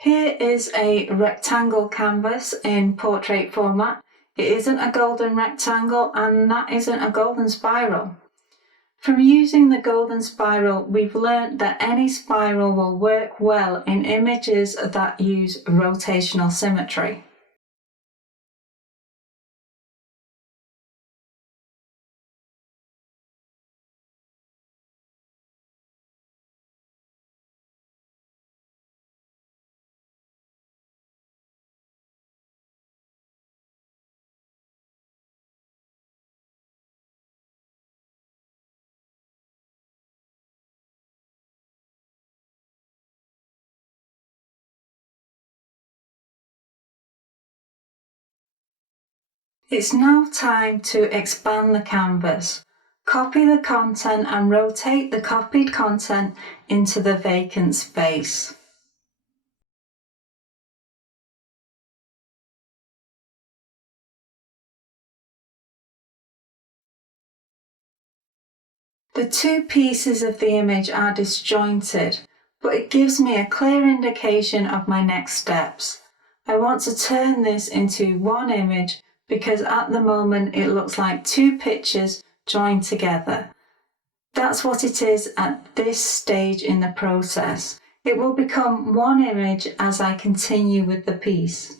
Here is a rectangle canvas in portrait format. It isn't a golden rectangle and that isn't a golden spiral. From using the golden spiral, we've learnt that any spiral will work well in images that use rotational symmetry. It's now time to expand the canvas. Copy the content and rotate the copied content into the vacant space. The two pieces of the image are disjointed, but it gives me a clear indication of my next steps. I want to turn this into one image because at the moment it looks like two pictures joined together. That's what it is at this stage in the process. It will become one image as I continue with the piece.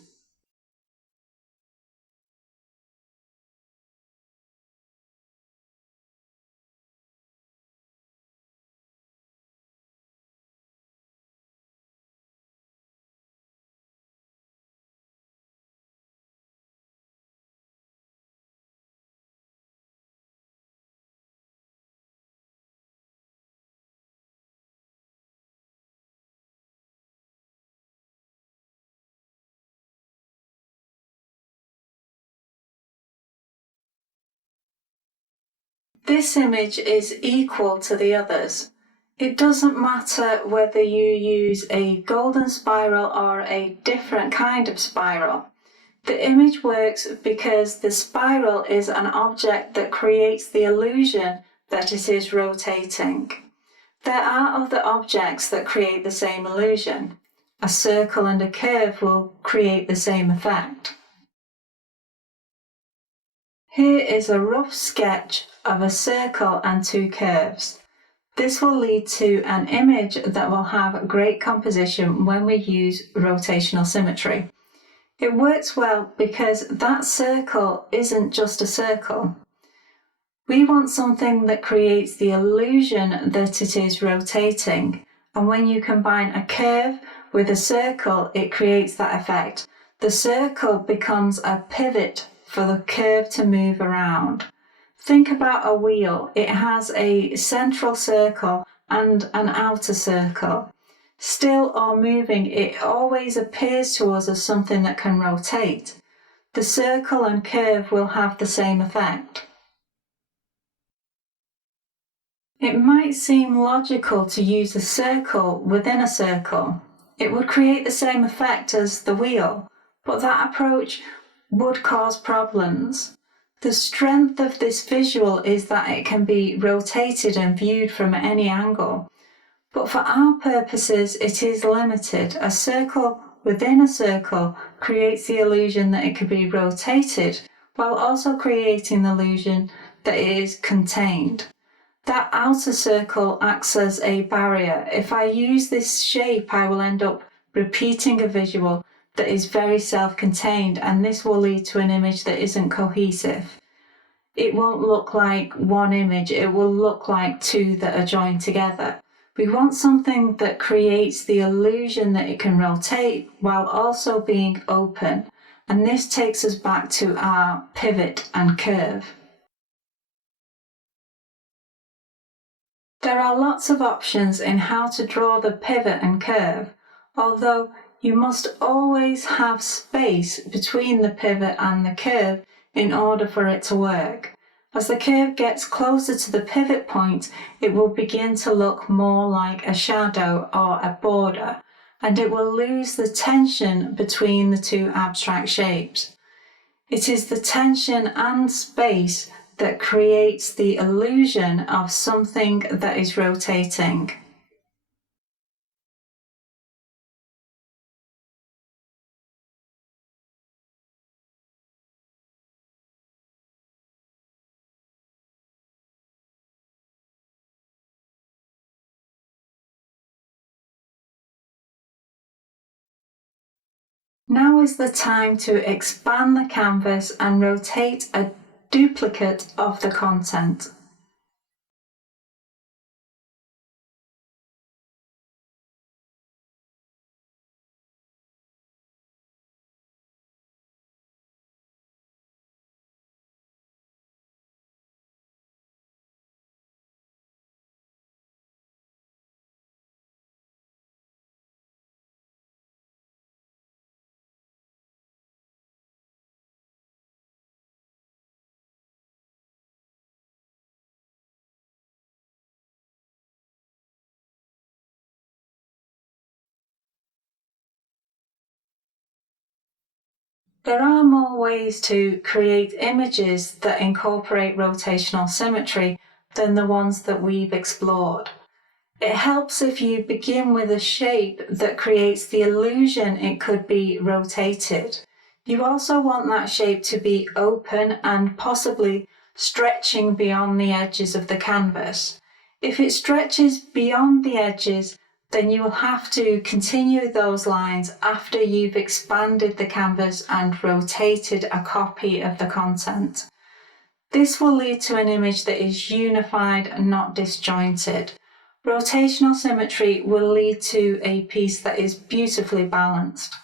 This image is equal to the others. It doesn't matter whether you use a golden spiral or a different kind of spiral. The image works because the spiral is an object that creates the illusion that it is rotating. There are other objects that create the same illusion. A circle and a curve will create the same effect. Here is a rough sketch of a circle and two curves. This will lead to an image that will have great composition when we use rotational symmetry. It works well because that circle isn't just a circle. We want something that creates the illusion that it is rotating, and when you combine a curve with a circle, it creates that effect. The circle becomes a pivot for the curve to move around. Think about a wheel. It has a central circle and an outer circle. Still or moving, it always appears to us as something that can rotate. The circle and curve will have the same effect. It might seem logical to use a circle within a circle. It would create the same effect as the wheel, but that approach would cause problems. The strength of this visual is that it can be rotated and viewed from any angle. But for our purposes, it is limited. A circle within a circle creates the illusion that it could be rotated, while also creating the illusion that it is contained. That outer circle acts as a barrier. If I use this shape, I will end up repeating a visual that is very self-contained, and this will lead to an image that isn't cohesive. It won't look like one image, it will look like two that are joined together. We want something that creates the illusion that it can rotate while also being open, and this takes us back to our pivot and curve. There are lots of options in how to draw the pivot and curve, although you must always have space between the pivot and the curve in order for it to work. As the curve gets closer to the pivot point, it will begin to look more like a shadow or a border, and it will lose the tension between the two abstract shapes. It is the tension and space that creates the illusion of something that is rotating. Now is the time to expand the canvas and rotate a duplicate of the content. There are more ways to create images that incorporate rotational symmetry than the ones that we've explored. It helps if you begin with a shape that creates the illusion it could be rotated. You also want that shape to be open and possibly stretching beyond the edges of the canvas. If it stretches beyond the edges, then you will have to continue those lines after you've expanded the canvas and rotated a copy of the content. This will lead to an image that is unified and not disjointed. Rotational symmetry will lead to a piece that is beautifully balanced.